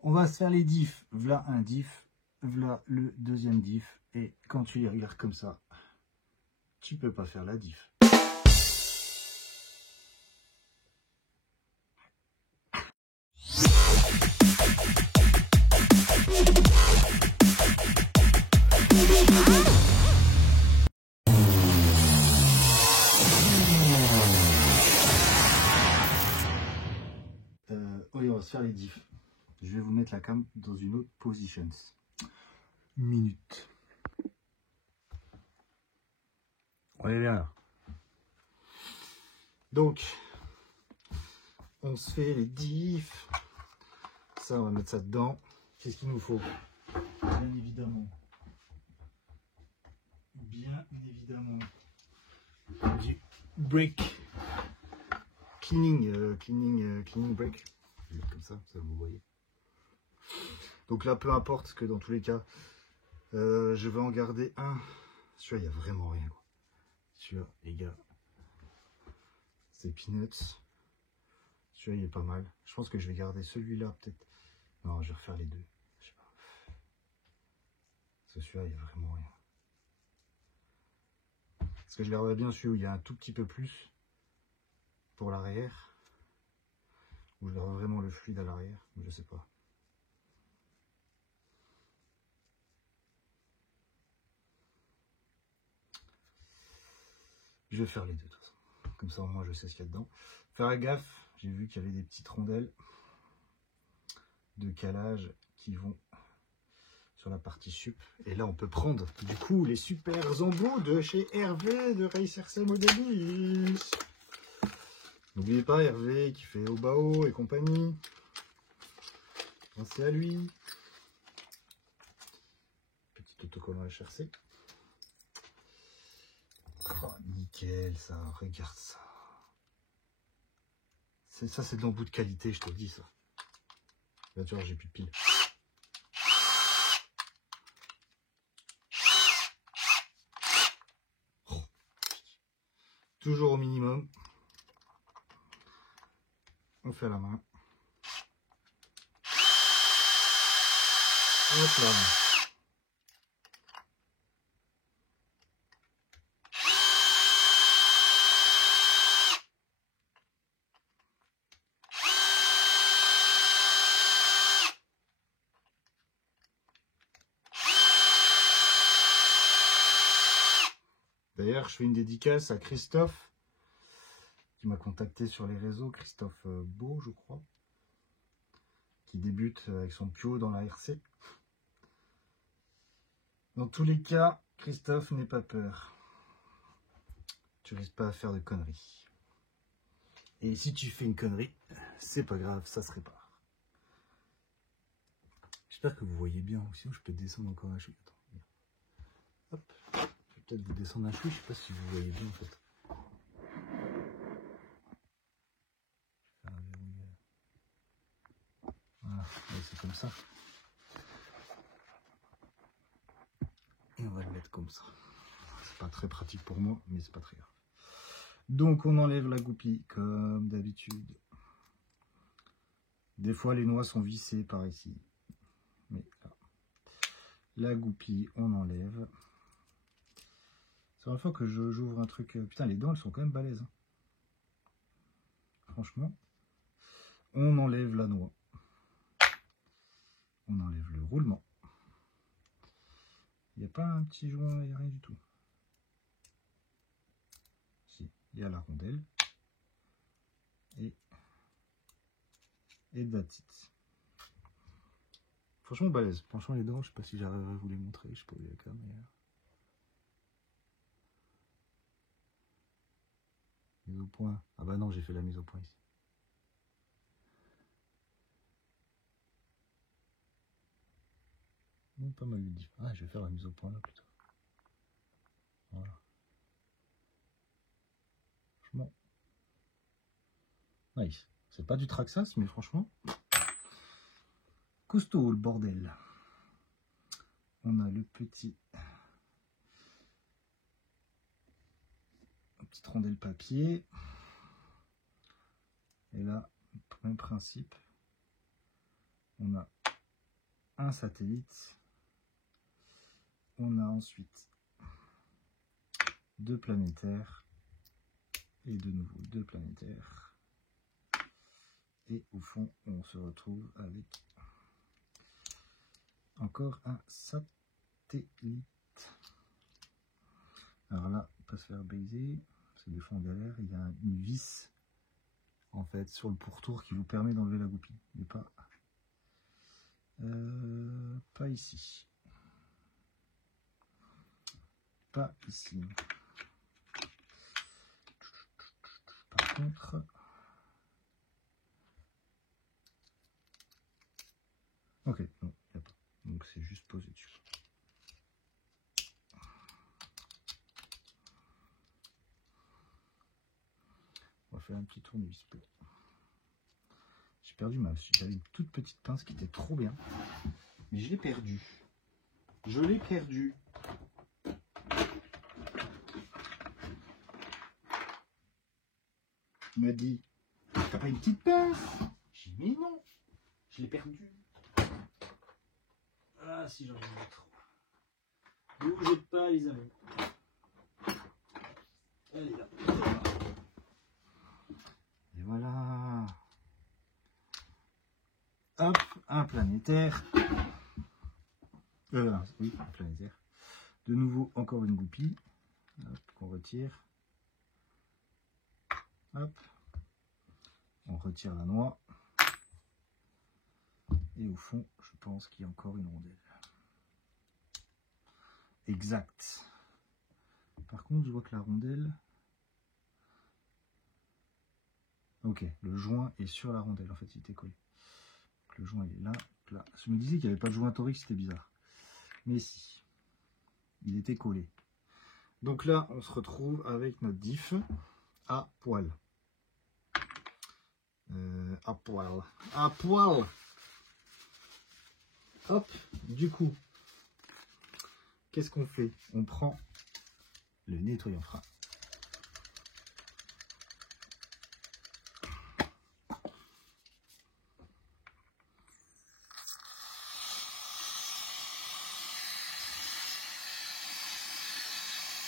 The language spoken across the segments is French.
On va se faire les diffs. V'là un diff, v'là le deuxième diff. Et quand tu les regardes comme ça, tu peux pas faire la diff. Oui, on va se faire les diffs. Je vais vous mettre la cam dans une autre position. Minute. On est bien là. Donc, on se fait les diffs. Ça, on va mettre ça dedans. Qu'est-ce qu'il nous faut? Bien évidemment. Du break. Cleaning break. Je vais mettre comme ça vous voyez. Donc là, peu importe, que dans tous les cas, je vais en garder un. Celui-là, il n'y a vraiment rien. Celui-là, les gars, c'est peanuts. Celui-là, il est pas mal. Je pense que je vais garder celui-là, peut-être. Non, je vais refaire les deux. Je sais pas. Parce que celui-là, il n'y a vraiment rien. Parce que je garderai bien celui où il y a un tout petit peu plus pour l'arrière. Où je garde vraiment le fluide à l'arrière. Je sais pas. Je vais faire les deux de toute façon. Comme ça au moins je sais ce qu'il y a dedans. Faire gaffe, j'ai vu qu'il y avait des petites rondelles de calage qui vont sur la partie sup. Et là on peut prendre du coup les super embouts de chez Hervé de Racer Modelis. N'oubliez pas Hervé qui fait Obao et compagnie. Pensez à lui. Petit autocollant HRC. Oh, nickel ça, regarde ça. Ça c'est de l'embout de qualité, je te le dis ça. Là tu vois, j'ai plus de piles. Oh. Toujours au minimum. On fait à la main. Hop là. D'ailleurs, je fais une dédicace à Christophe, qui m'a contacté sur les réseaux, Christophe Beau, je crois, qui débute avec son Pio dans la RC. Dans tous les cas, Christophe, n'aie pas peur. Tu risques pas à faire de conneries. Et si tu fais une connerie, c'est pas grave, ça se répare. J'espère que vous voyez bien, sinon je peux descendre encore un chouï. Hop, je vais peut-être vous descendre un chouï, je sais pas si vous voyez bien en fait. Voilà, c'est comme ça. Et on va le mettre comme ça. C'est pas très pratique pour moi, mais c'est pas très grave. Donc on enlève la goupille comme d'habitude. Des fois les noix sont vissées par ici. Mais là, la goupille, on enlève. C'est la fois que j'ouvre un truc. Putain, les dents elles sont quand même balèzes. Hein. Franchement. On enlève la noix. On enlève le roulement. Il n'y a pas un petit joint, il n'y a rien du tout. Si, il y a la rondelle. Et that's it. Franchement balèze. Franchement les dents, je sais pas si j'arriverai à vous les montrer. Je sais pas où il y a la caméra. Mise au point. Ah bah non, j'ai fait la mise au point ici. Pas mal de diff. Ah, je vais faire la mise au point là plutôt. Voilà. Franchement. Nice. C'est pas du Traxxas, mais franchement. Costaud le bordel. On a le petite rondelle papier. Et là, même principe. On a un satellite. On a ensuite 2 planétaires. Et de nouveau 2 planétaires. Et au fond, on se retrouve avec encore un satellite. Alors là, pas se faire baiser, c'est des fois en galère. Il y a une vis en fait sur le pourtour qui vous permet d'enlever la goupille, mais pas ici. Pas ici. Par contre, ok, non, il n'y a pas. Donc c'est juste posé dessus. On va faire un petit tournevis. J'ai perdu j'avais une toute petite pince qui était trop bien, mais je l'ai perdue. Je l'ai perdue. Il m'a dit, t'as pas une petite pince? J'ai dit, mais non, je l'ai perdue. Ah, si j'en ai une autre. Ne bougez pas, les amis. Elle est là. Et voilà. Hop, un planétaire. Oui, un planétaire. De nouveau, encore une goupille. Hop, qu'on retire. Hop. On retire la noix. Et au fond, je pense qu'il y a encore une rondelle. Exact. Par contre, je vois que la rondelle... Ok, le joint est sur la rondelle. En fait, il était collé. Donc, le joint, il est là. Là. Je me disais qu'il n'y avait pas de joint torique, c'était bizarre. Mais si. Il était collé. Donc là, on se retrouve avec notre diff à poil. À poil. À poil. Hop, du coup, qu'est-ce qu'on fait? On prend le nettoyant frein.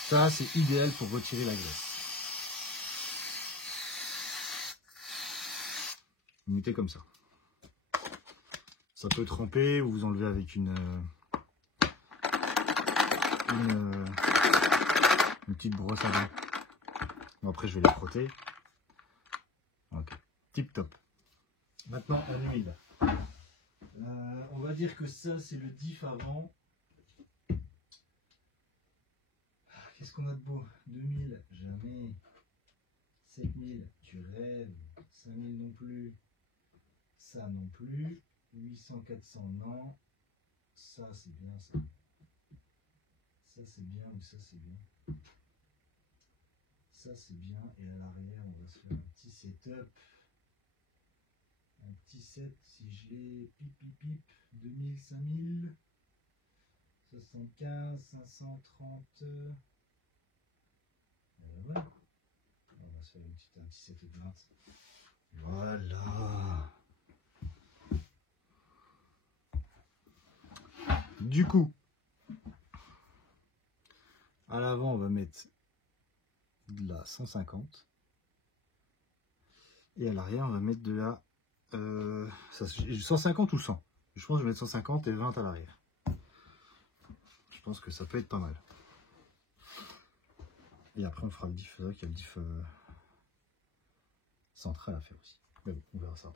Ça, c'est idéal pour retirer la graisse. Vous mettez comme ça. Ça peut tremper, vous enlevez avec une petite brosse à dents. Bon, après, je vais les frotter. Ok, tip top. Maintenant, un humide. On va dire que ça, c'est le diff avant. Qu'est-ce qu'on a de beau? 2000, jamais. 7000, tu rêves. 5000 non plus. Ça non plus. 800, 400, non. Ça, c'est bien, ça. Ça, c'est bien ou ça, c'est bien. Ça, c'est bien. Et à l'arrière, on va se faire un petit setup. Un petit set, si je l'ai, pip, pip, pip. 2000, 5000. 75, 530. Voilà. On va se faire un petit set de 20. Voilà. Du coup, à l'avant, on va mettre de la 150. Et à l'arrière, on va mettre de la 150 ou 100. Je pense que je vais mettre 150 et 20 à l'arrière. Je pense que ça peut être pas mal. Et après, on fera le diff. C'est vrai qu'il y a le diff central à faire aussi. Mais bon, on verra ça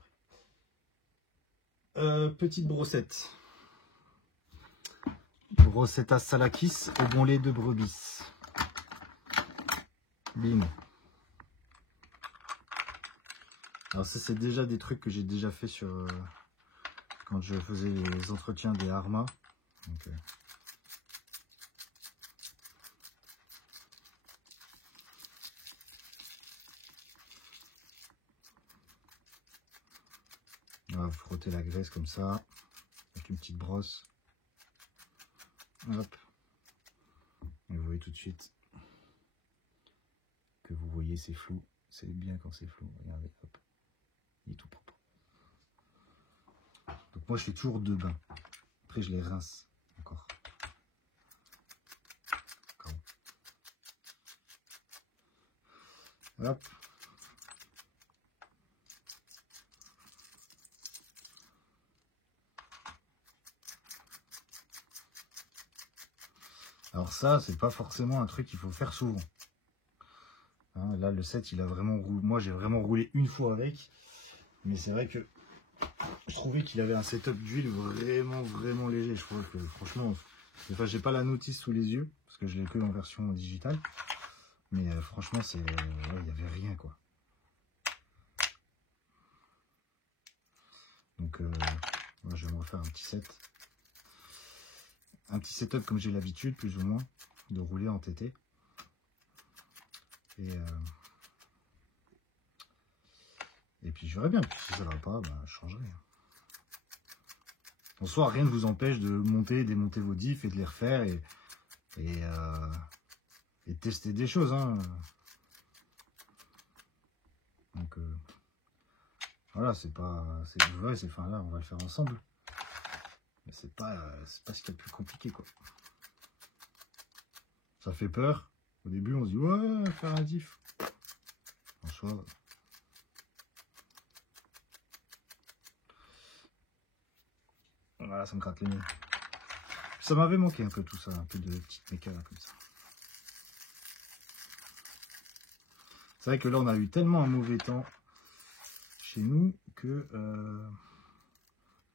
après. Petite brossette. Brossette à salakis au bon lait de brebis. Bim. Alors ça, c'est déjà des trucs que j'ai déjà fait sur quand je faisais les entretiens des Arma. Donc, on va frotter la graisse comme ça, avec une petite brosse. Hop. Et vous voyez tout de suite que vous voyez c'est flou. C'est bien quand c'est flou. Regardez, hop. Il est tout propre. Donc moi je fais toujours 2 bains. Après, je les rince encore. Hop. Alors ça, c'est pas forcément un truc qu'il faut faire souvent. Hein, là, le set, il a vraiment roulé. Moi, j'ai vraiment roulé une fois avec. Mais c'est vrai que je trouvais qu'il avait un setup d'huile vraiment léger. Je crois que franchement, enfin, j'ai pas la notice sous les yeux parce que je l'ai que en version digitale. Mais franchement, c'est, ouais, il y avait rien quoi. Donc, moi, je vais me refaire un petit set, un petit setup comme j'ai l'habitude, plus ou moins, de rouler en TT. Et puis je verrai bien. Puis si ça va pas, bah, je changerai. En soi, rien ne vous empêche de monter et démonter vos diffs et de les refaire et de tester des choses. Hein. Donc voilà, c'est pas. Ouais, c'est fin là, on va le faire ensemble. Mais c'est pas ce qu'il y a de plus compliqué quoi. Ça fait peur. Au début, on se dit ouais, faire un diff. En soi. Voilà, ça me gratte les nez. Ça m'avait manqué un peu tout ça, un peu de petites méca là comme ça. C'est vrai que là, on a eu tellement un mauvais temps chez nous que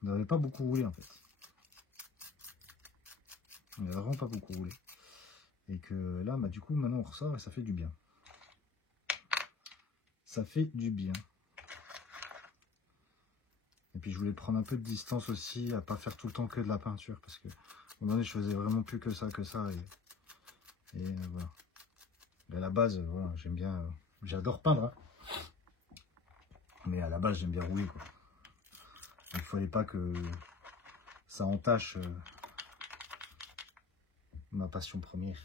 on n'avait pas beaucoup roulé en fait. On n'avait vraiment pas beaucoup roulé. Et que là, bah, du coup, maintenant on ressort et ça fait du bien. Ça fait du bien. Et puis je voulais prendre un peu de distance aussi, à pas faire tout le temps que de la peinture. Parce que à un moment donné, je faisais vraiment plus que ça. Et voilà. Et à la base, voilà, j'aime bien. J'adore peindre. Hein. Mais à la base, j'aime bien rouler. Quoi. Il ne fallait pas que ça entache ma passion première.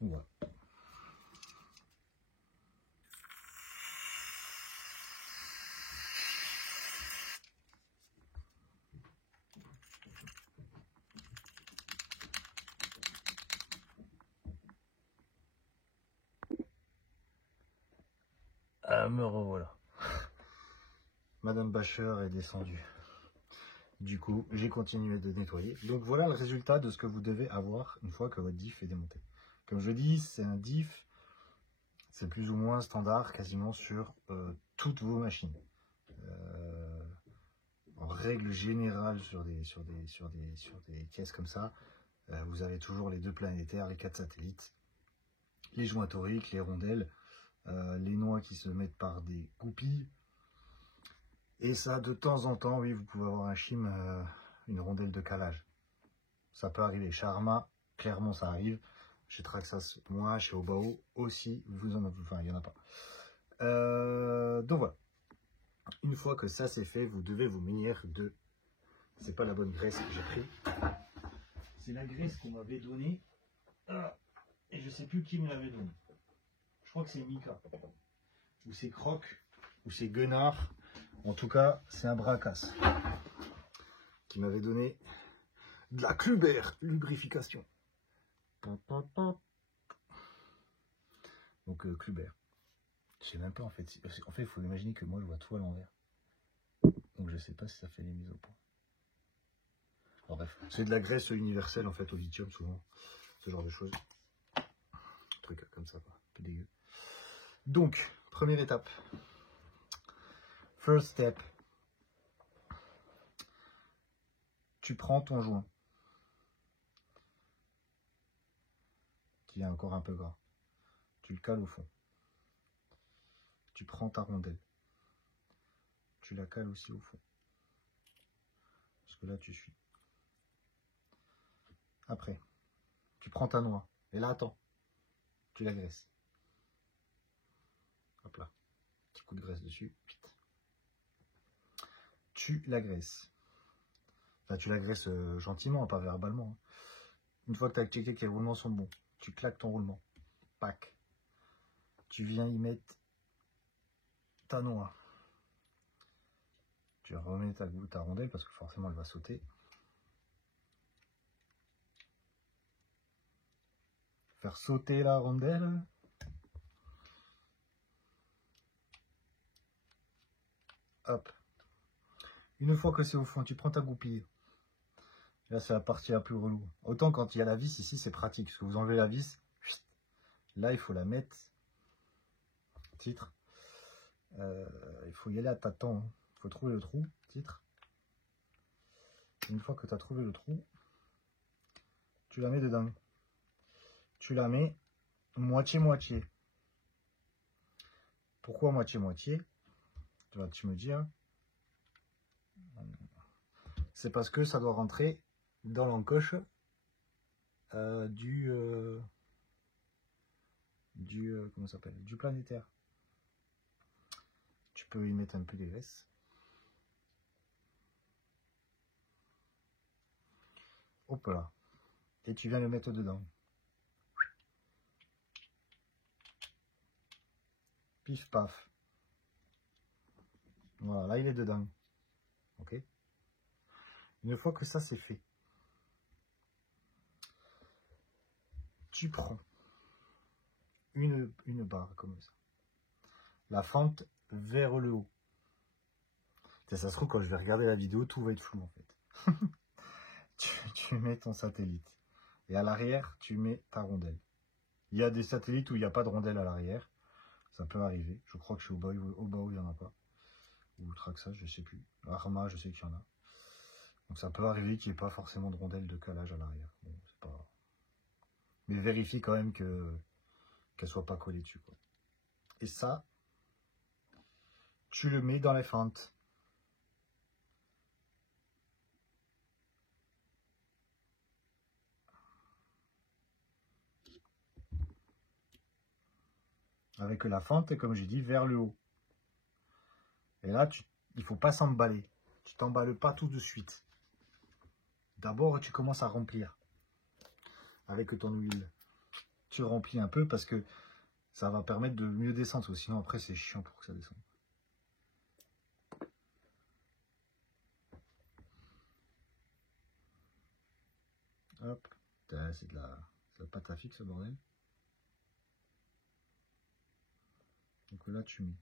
Voilà. Ah, me revoilà. Madame Bacher est descendue. Du coup, j'ai continué de nettoyer. Donc voilà le résultat de ce que vous devez avoir une fois que votre diff est démonté. Comme je dis, c'est un diff, c'est plus ou moins standard quasiment sur toutes vos machines. En règle générale, sur des caisses comme ça, vous avez toujours les deux planétaires, les 4 satellites, les joints toriques, les rondelles, les noix qui se mettent par des goupilles. Et ça, de temps en temps, oui, vous pouvez avoir un chim, une rondelle de calage. Ça peut arriver. Chez Arma, clairement, ça arrive. Chez Traxxas, moi, chez Obao aussi, vous en avez, enfin, il n'y en a pas. Donc voilà. Une fois que ça c'est fait, vous devez vous munir de... C'est pas la bonne graisse que j'ai pris. C'est la graisse qu'on m'avait donnée. Ah, et je sais plus qui me l'avait donnée. Je crois que c'est Mika. Ou c'est Croc. Ou c'est Guenard. En tout cas, c'est un bracasse. Qui m'avait donné de la Kluber lubrification. Donc Kluber. Je sais même pas en fait. En fait, il faut imaginer que moi je vois tout à l'envers. Donc je sais pas si ça fait les mises au point. Alors bref, c'est de la graisse universelle en fait au lithium souvent. Ce genre de choses. Un truc comme ça, quoi. Un peu dégueu. Donc, première étape. First step. Tu prends ton joint. Qui est encore un peu gras. Tu le cales au fond. Tu prends ta rondelle. Tu la cales aussi au fond. Parce que là, tu suis. Après, tu prends ta noix. Et là, attends. Tu la graisses. Hop là. Petit coup de graisse dessus. Vite. Tu la graisses. Enfin, tu la graisses gentiment, pas verbalement. Hein. Une fois que tu as checké que les roulements sont bons, tu claques ton roulement. Pac. Tu viens y mettre ta noix. Tu remets ta rondelle parce que forcément elle va sauter. faire sauter la rondelle. Hop. Une fois que c'est au fond, tu prends ta goupille. Là, c'est la partie la plus relou. Autant quand il y a la vis, ici, c'est pratique. Parce que vous enlevez la vis. Là, il faut la mettre. Titre. Il faut y aller à tâtons. Il faut trouver le trou. Titre. Une fois que tu as trouvé le trou, tu la mets dedans. Tu la mets moitié-moitié. Pourquoi moitié-moitié? Tu vas me dire. C'est parce que ça doit rentrer dans l'encoche comment ça s'appelle, du planétaire. Tu peux y mettre un peu de graisse. Hop là. Et tu viens le mettre dedans. Pif paf. Voilà, là il est dedans. Ok. Une fois que ça c'est fait, tu prends une barre comme ça. La fente vers le haut. Ça se trouve, quand je vais regarder la vidéo, tout va être flou en fait. tu mets ton satellite. Et à l'arrière, tu mets ta rondelle. Il y a des satellites où il n'y a pas de rondelle à l'arrière. Ça peut arriver. Je crois que chez Obao, il n'y en a pas. Ou Traxa, je ne sais plus. Arma, je sais qu'il y en a. Donc ça peut arriver qu'il n'y ait pas forcément de rondelle de calage à l'arrière. Bon, c'est pas... Mais vérifie quand même qu'elle ne soit pas collée dessus, quoi. Et ça, tu le mets dans les fentes. Avec la fente, comme j'ai dit, vers le haut. Et là, il ne faut pas s'emballer. Tu t'emballes pas tout de suite. D'abord, tu commences à remplir avec ton huile. Tu remplis un peu parce que ça va permettre de mieux descendre. Sinon, après, c'est chiant pour que ça descende. Hop. C'est de la pâte à fixe, ce bordel. Donc là, tu mets.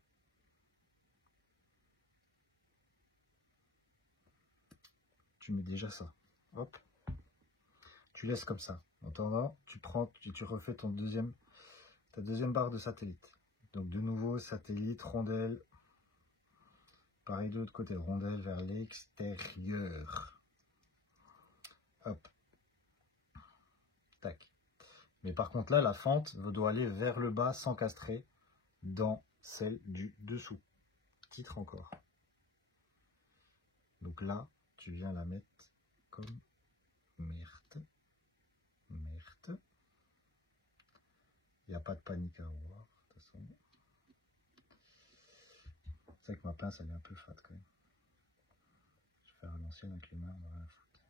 Tu mets déjà ça. Hop. Tu laisses comme ça. En attendant, tu refais ta deuxième barre de satellite. Donc de nouveau, satellite, rondelle. Pareil de l'autre côté, rondelle vers l'extérieur. Hop. Tac. Mais par contre là, la fente doit aller vers le bas sans castrer dans celle du dessous. Titre encore. Donc là, tu viens la mettre comme merde. Merde. Il n'y a pas de panique à avoir, de toute façon. C'est vrai que ma pince, elle est un peu fat quand même. Je vais faire à l'ancienne avec les mains, on va rien foutre.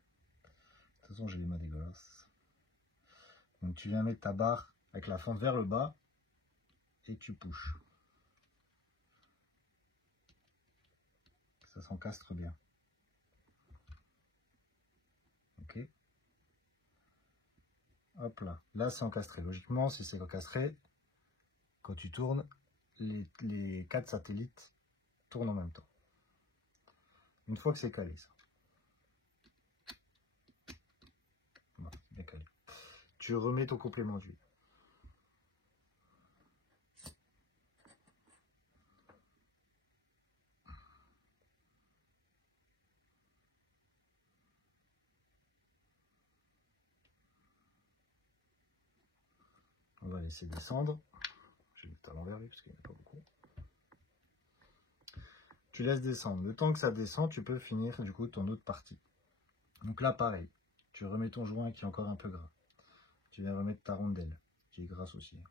De toute façon, j'ai les mains dégueulasses. Donc tu viens mettre ta barre avec la fente vers le bas et tu pushes. Ça s'encastre bien. Ok. Hop là. Là, c'est encastré. Logiquement, si c'est encastré, quand tu tournes, les 4 satellites tournent en même temps. Une fois que c'est calé, ça. Voilà, bien calé. Tu remets ton complément d'huile. On va laisser descendre. Je vais mettre à l'envers parce qu'il n'y en a pas beaucoup. Tu laisses descendre. Le temps que ça descend, tu peux finir du coup ton autre partie. Donc là, pareil. Tu remets ton joint qui est encore un peu gras. Tu viens remettre ta rondelle, qui est grasse aussi.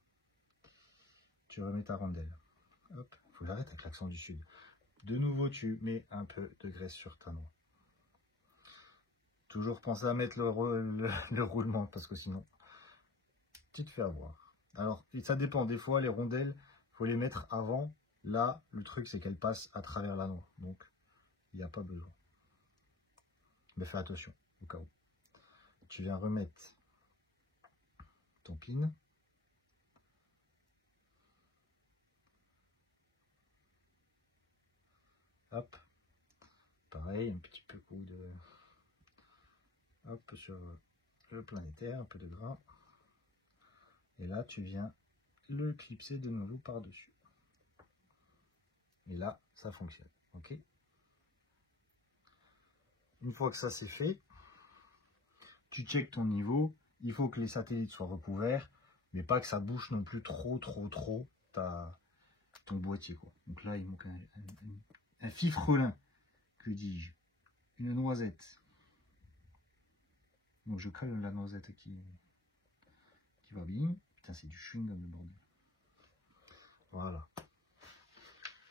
Tu remets ta rondelle. Hop, il faut que j'arrête avec l'accent du sud. De nouveau, tu mets un peu de graisse sur ta noix. Toujours penser à mettre le roulement, parce que sinon, tu te fais avoir. Alors, ça dépend. Des fois, les rondelles, il faut les mettre avant. Là, le truc, c'est qu'elles passent à travers la noix. Donc, il n'y a pas besoin. Mais fais attention, au cas où. Tu viens remettre ton pin. Hop. Pareil, un petit peu coup de... Hop, sur le planétaire, un peu de gras. Et là, tu viens le clipser de nouveau par-dessus. Et là, ça fonctionne. Ok. Une fois que ça c'est fait, tu checkes ton niveau. Il faut que les satellites soient recouverts, mais pas que ça bouge non plus trop ton boîtier, quoi. Donc là, il manque un fifrelin. Que dis-je? Une noisette. Donc je colle la noisette qui va bien. Putain, c'est du chewing-gum, le bordel. Voilà.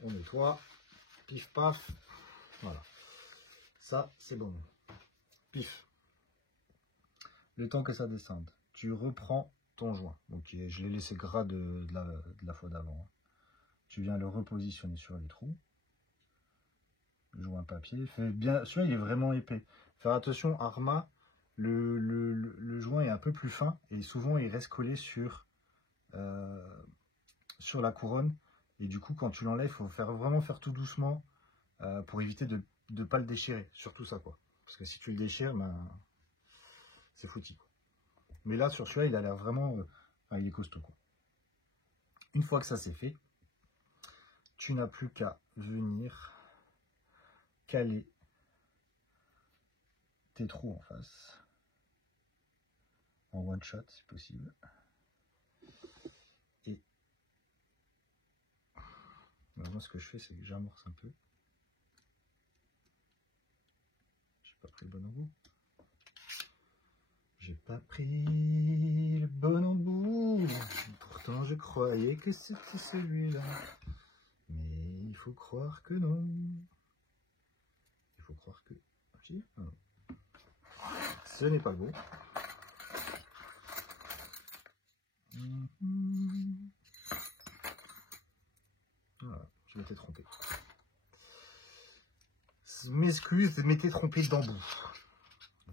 On nettoie. Pif paf. Voilà. Ça, c'est bon. Pif. Le temps que ça descende, tu reprends ton joint. Donc je l'ai laissé gras de la fois d'avant. Tu viens le repositionner sur les trous. Le joint papier. Fait bien. Celui-là, il est vraiment épais. Faire attention, Arma, le joint est un peu plus fin et souvent il reste collé sur la couronne. Et du coup, quand tu l'enlèves, il faut vraiment faire tout doucement pour éviter de ne pas le déchirer. Surtout ça, quoi. Parce que si tu le déchires, ben, c'est foutu. Mais là, sur celui-là, il a l'air vraiment... il est costaud, quoi. Une fois que ça c'est fait, tu n'as plus qu'à venir caler tes trous en face. En one shot, si possible. Et alors moi, ce que je fais, c'est que j'amorce un peu. J'ai pas pris le bon embout. J'ai pas pris le bon embout. Pourtant, je croyais que c'était celui-là. Mais il faut croire que non. Il faut croire que... Non. Ce n'est pas bon. Voilà, je m'étais trompé. M'excuse, je m'étais trompé d'embout.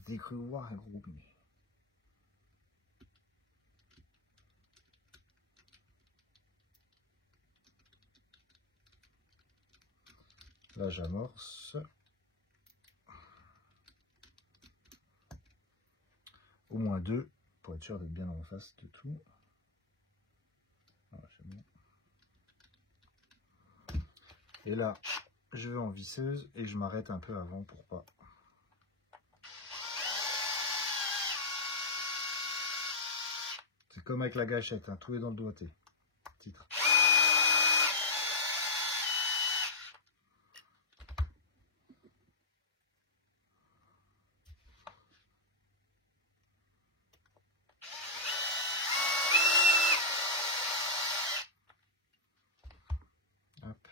J'ai cru voir un gros nez. Là, j'amorce. Au moins 2, pour être sûr d'être bien en face de tout. Voilà, bon. Et là, je vais en visseuse et je m'arrête un peu avant pour pas. C'est comme avec la gâchette, hein, tout est dans le doigté. Titre. Hop.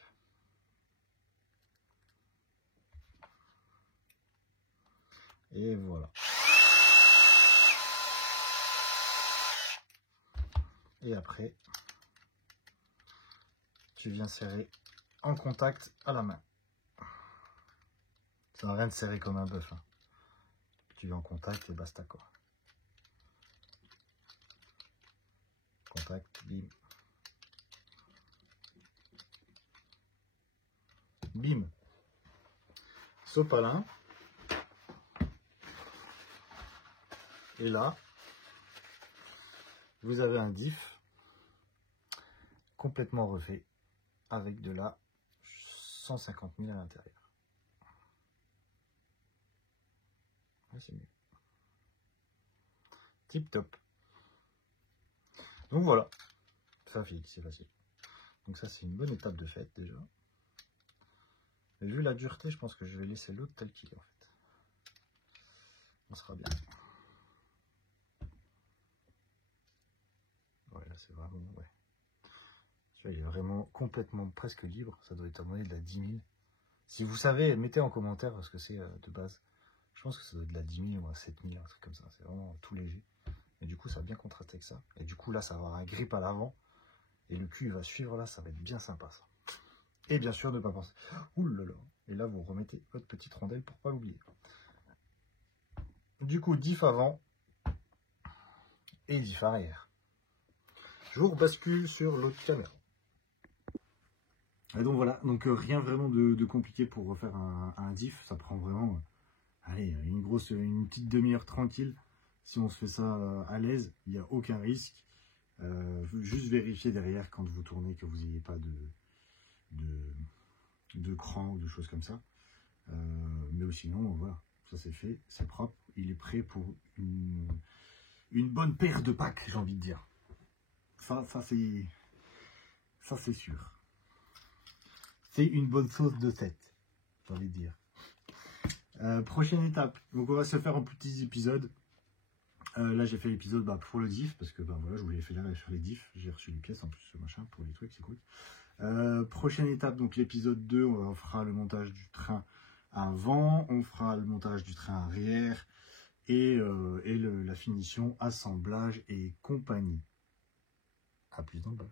Et voilà. Et après, tu viens serrer en contact à la main. Ça n'a rien de serrer comme un bœuf. Hein. Tu viens en contact et basta quoi. Contact, bim. Bim. Sopalin. Et là, vous avez un diff complètement refait avec de la 150 000 à l'intérieur. Ah, c'est mieux. Tip top. Donc voilà, ça fixe, c'est facile. Donc ça c'est une bonne étape de fête déjà. Mais vu la dureté, je pense que je vais laisser l'autre tel qu'il est en fait. On sera bien. Ouais, là c'est vraiment... Ouais. Il est vraiment complètement presque libre. Ça doit être en monnaie de la 10 000. Si vous savez, mettez en commentaire ce que c'est de base. Je pense que ça doit être de la 10 000 ou à 7 000, un truc comme ça. C'est vraiment tout léger. Et du coup, ça va bien contraster avec ça. Et du coup, là, ça va avoir un grip à l'avant. Et le cul, il va suivre là. Ça va être bien sympa, ça. Et bien sûr, ne pas penser... Ouh là là. Et là, vous remettez votre petite rondelle pour pas l'oublier. Du coup, diff avant et diff arrière. Je vous rebascule sur l'autre caméra. Et donc voilà, donc rien vraiment de compliqué pour refaire un diff. Ça prend vraiment, allez, une petite demi-heure tranquille. Si on se fait ça à l'aise, il n'y a aucun risque. Juste vérifier derrière quand vous tournez que vous n'ayez pas de cran ou de choses comme ça. Mais sinon, voilà, ça c'est fait, c'est propre. Il est prêt pour une bonne paire de Pâques, j'ai envie de dire. Ça c'est sûr. C'est une bonne sauce de 7, j'ai envie de dire. Prochaine étape, donc on va se faire en petits épisodes. Là j'ai fait l'épisode pour le diff, parce que voilà, je voulais faire là sur les diffs, j'ai reçu les pièces en plus, machin, pour les trucs, c'est cool. Prochaine étape, donc l'épisode 2, on fera le montage du train avant, on fera le montage du train arrière, et la finition, assemblage et compagnie. À plus dans le bas.